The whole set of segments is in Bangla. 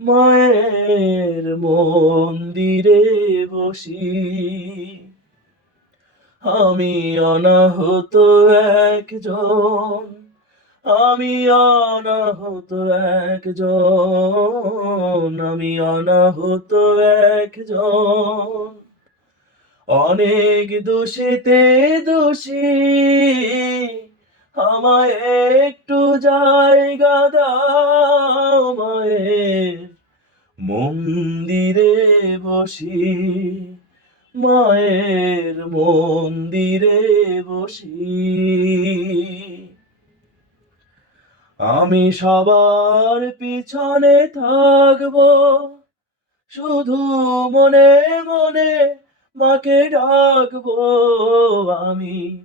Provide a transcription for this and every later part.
মায়ের মন্দিরে বসি। আমি অনাহত একজন, আমি অনাহত একজন, আমি অনাহত একজন। অনেক দোষেতে দোষী, আমায় একটু জায়গা দাও মায়ের। মন্দিরে বসি, মায়ের মন্দিরে বসি। আমি সবার পিছনে থাকব, শুধু মনে মনে মাকে ডাকবো। আমি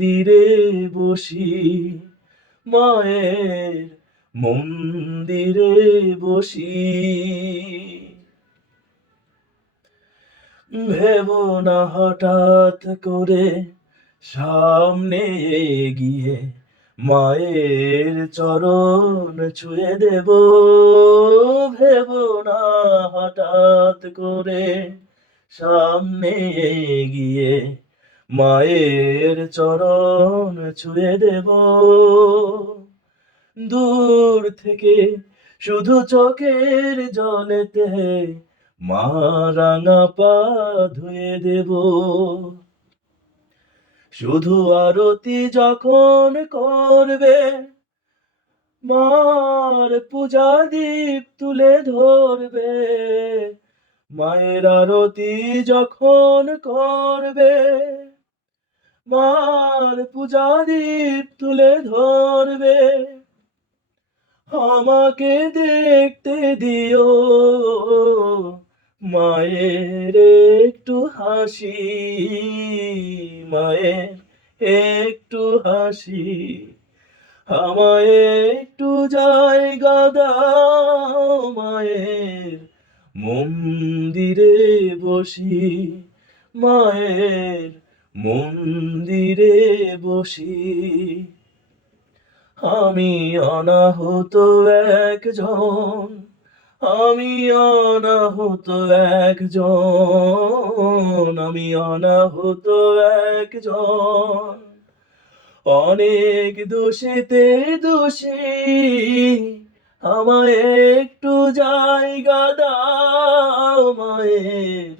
মন্দিরে বসি, মায়ের মন্দিরে বসি। ভেব না হঠাৎ করে সামনে গিয়ে মায়ের চরণ ছুঁয়ে দেব। ভেব না হঠাৎ করে সামনে এগিয়ে মায়ের চরণ ছুঁয়ে দেব। দূর থেকে শুধু চোখের জলেতে মা রাঙা পা ধুয়ে দেব। শুধু আরতি যখন করবে, মার পূজা দীপ তুলে ধরবে। মায়ের আরতি যখন করবে মার পূজা দীপ তুলে ধরবে। আমাকে দেখতে দিও। মায়ের একটু হাসি, মায়ের একটু হাসি, আমায় একটু জায়গা দাও। মায়ের মন্দিরে বসি, মায়ের মন্দিরে বসি। আমি অনাহত একজন, আমি অনাহত একজন, আমি অনাহত একজন। অনেক দোষেতে দোষী, আমায় একটু জায়গা দাও, মায়ের